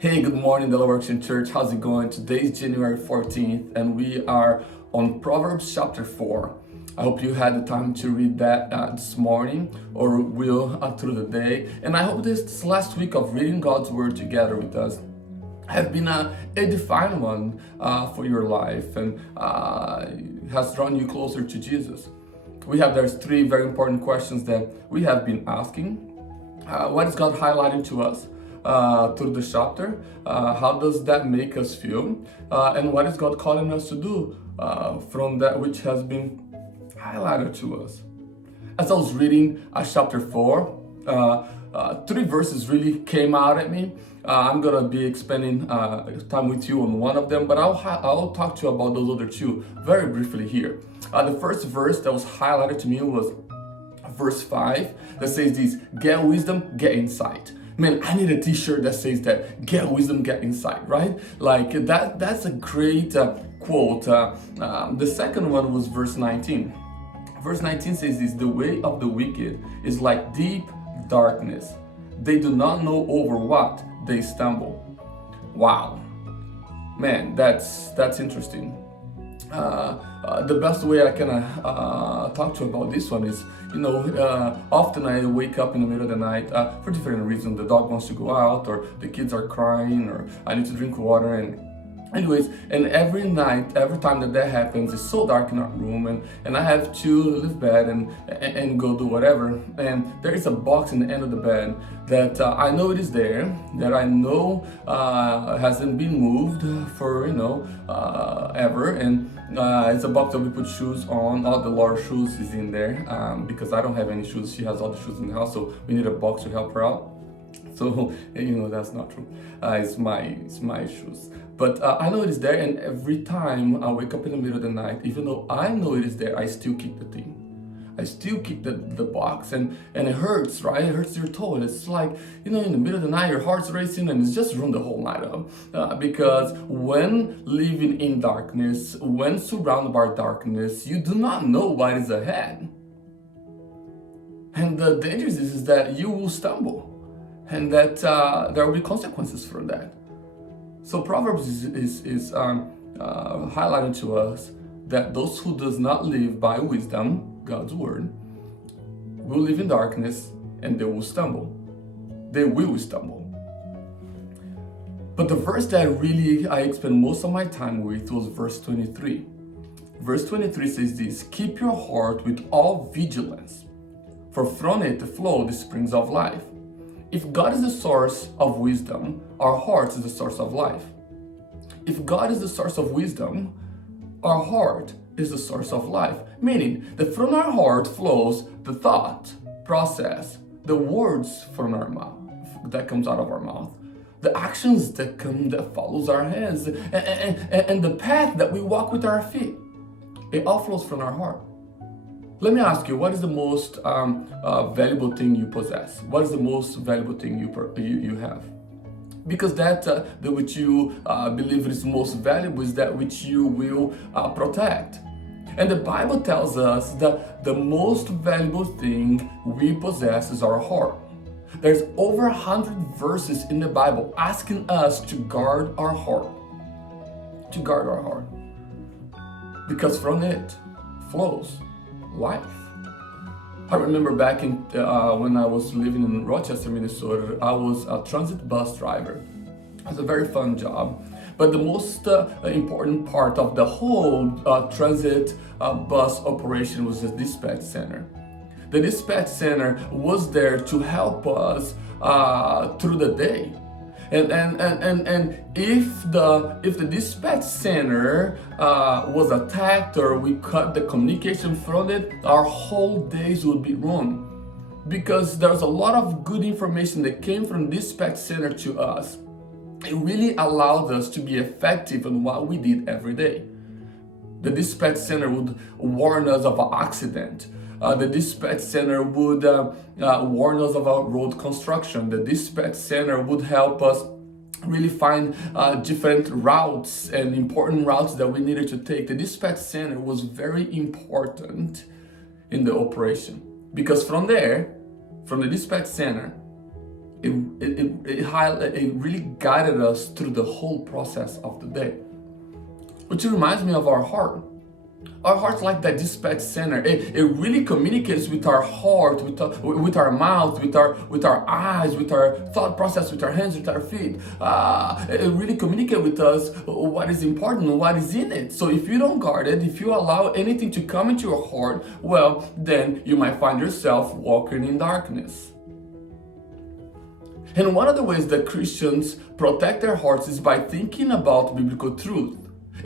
Hey, good morning, Delaware Action Church. How's it going? Today is January 14th, and we are on Proverbs chapter 4. I hope you had the time to read that this morning or will through the day. And I hope this last week of reading God's Word together with us have been a defined one for your life and has drawn you closer to Jesus. There's three very important questions that we have been asking. What is God highlighting to us through the chapter? How does that make us feel? And what is God calling us to do from that which has been highlighted to us? As I was reading chapter 4, three verses really came out at me. I'm gonna be spending time with you on one of them, but I'll talk to you about those other two very briefly here. The first verse that was highlighted to me was verse 5 that says this: get wisdom, get insight. Man, I need a t-shirt that says that: get wisdom, get insight, right? Like that's a great quote. The second one was verse 19. Verse 19 says this: the way of the wicked is like deep darkness. They do not know over what they stumble. Wow. Man, that's interesting. The best way I can talk to you about this one is, often I wake up in the middle of the night for different reasons. The dog wants to go out, or the kids are crying, or I need to drink water, and every night, every time that happens, it's so dark in our room, and I have to leave bed and go do whatever. And there is a box in the end of the bed that I know it is there, that I know hasn't been moved for ever, and it's a box that we put shoes on. All the Laura's shoes is in there because I don't have any shoes. She has all the shoes in the house, so we need a box to help her out. So that's not true. It's my shoes. But I know it is there, and every time I wake up in the middle of the night, even though I know it is there, I still keep the thing. I still keep the box, and it hurts, right? It hurts your toe. And it's like, in the middle of the night, your heart's racing, and it's just ruined the whole night up. Because when living in darkness, when surrounded by darkness, you do not know what is ahead. And the danger is that you will stumble, and that there will be consequences from that. So Proverbs is highlighting to us that those who does not live by wisdom, God's word, will live in darkness, and they will stumble. They will stumble. But the verse that I spent most of my time with was verse 23. Verse 23 says this: keep your heart with all vigilance, for from it flow the springs of life. If God is the source of wisdom, our heart is the source of life. If God is the source of wisdom, our heart is the source of life. Meaning that from our heart flows the thought process, the words from our mouth that comes out of our mouth, the actions that follows our hands, and the path that we walk with our feet. It all flows from our heart. Let me ask you, what is the most valuable thing you possess? What is the most valuable thing you have? Because that which you believe is most valuable is that which you will protect. And the Bible tells us that the most valuable thing we possess is our heart. There's over 100 verses in the Bible asking us to guard our heart. To guard our heart. Because from it flows life. I remember back in when I was living in Rochester, Minnesota, I was a transit bus driver. It was a very fun job. But the most important part of the whole transit bus operation was the dispatch center. The dispatch center was there to help us through the day. And if the dispatch center was attacked, or we cut the communication from it, our whole days would be ruined. Because there's a lot of good information that came from dispatch center to us. It really allowed us to be effective in what we did every day. The dispatch center would warn us of an accident. The dispatch center would warn us about road construction. The dispatch center would help us really find different routes and important routes that we needed to take. The dispatch center was very important in the operation, because from there, from the dispatch center, it it really guided us through the whole process of the day. Which reminds me of our heart. Our heart's like that dispatch center. It really communicates with our heart, with our mouth, with our eyes, with our thought process, with our hands, with our feet. It really communicates with us what is important, what is in it. So if you don't guard it, if you allow anything to come into your heart, well, then you might find yourself walking in darkness. And one of the ways that Christians protect their hearts is by thinking about biblical truth.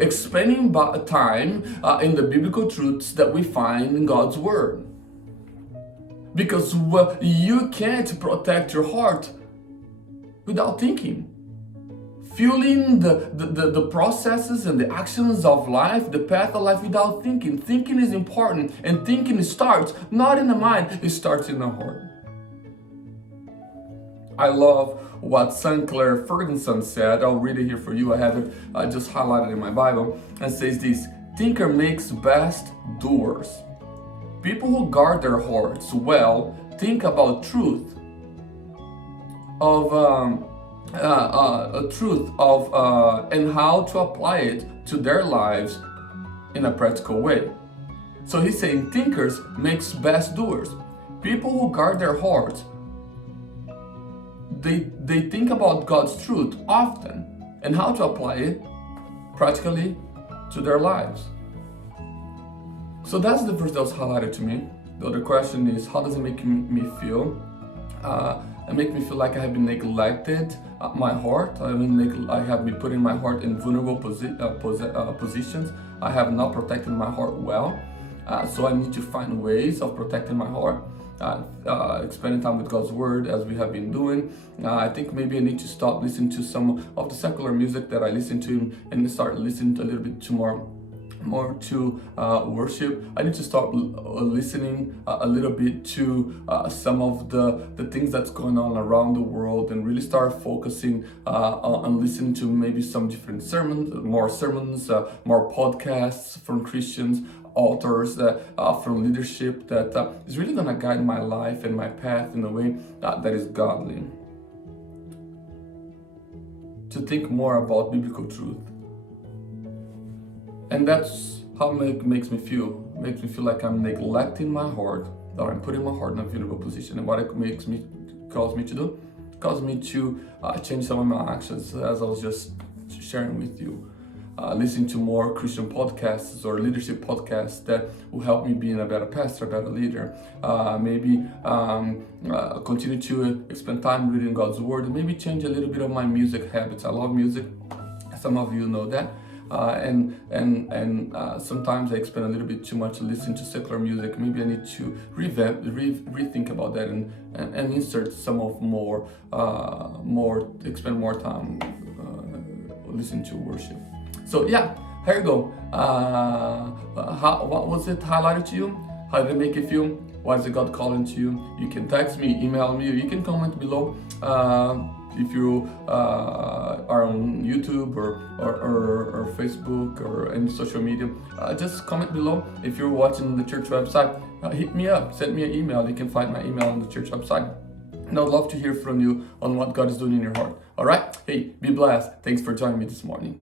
Spending time in the biblical truths that we find in God's Word. Because you can't protect your heart without thinking. Fueling the processes and the actions of life, the path of life without thinking. Thinking is important, and thinking starts not in the mind, it starts in the heart. I love what Sinclair Ferguson said. I'll read it here for you. I have it just highlighted in my Bible. And says this: thinker makes best doers. People who guard their hearts well think about truth and how to apply it to their lives in a practical way. So he's saying thinkers makes best doers. People who guard their hearts, they think about God's truth often and how to apply it practically to their lives. So that's the verse that was highlighted to me. The other question is, how does it make me feel? It makes me feel like I have been neglected my heart. I have been putting my heart in vulnerable positions. I have not protected my heart well. So I need to find ways of protecting my heart. Spending time with God's Word as we have been doing. I think maybe I need to stop listening to some of the secular music that I listen to and start listening to a little bit more to worship. I need to start listening a little bit to some of the things that's going on around the world and really start focusing on listening to maybe some different sermons, more podcasts from Christians, authors from leadership that is really going to guide my life and my path in a way that is godly. To think more about biblical truth. And that's how it makes me feel. It makes me feel like I'm neglecting my heart, that I'm putting my heart in a vulnerable position. And what it calls me to do, calls me to change some of my actions, as I was just sharing with you. Listening to more Christian podcasts or leadership podcasts that will help me being a better pastor, a better leader. Maybe continue to spend time reading God's Word, and maybe change a little bit of my music habits. I love music. Some of you know that. And sometimes I spend a little bit too much listening to secular music. Maybe I need to rethink about that and insert some of spend more time listening to worship. So yeah, here you go. What was it highlighted to you? How did it make you feel? What is God calling to you? You can text me, email me, or you can comment below. If you are on YouTube or Facebook or any social media, just comment below. If you're watching the church website, hit me up, send me an email. You can find my email on the church website. And I'd love to hear from you on what God is doing in your heart. All right? Hey, be blessed. Thanks for joining me this morning.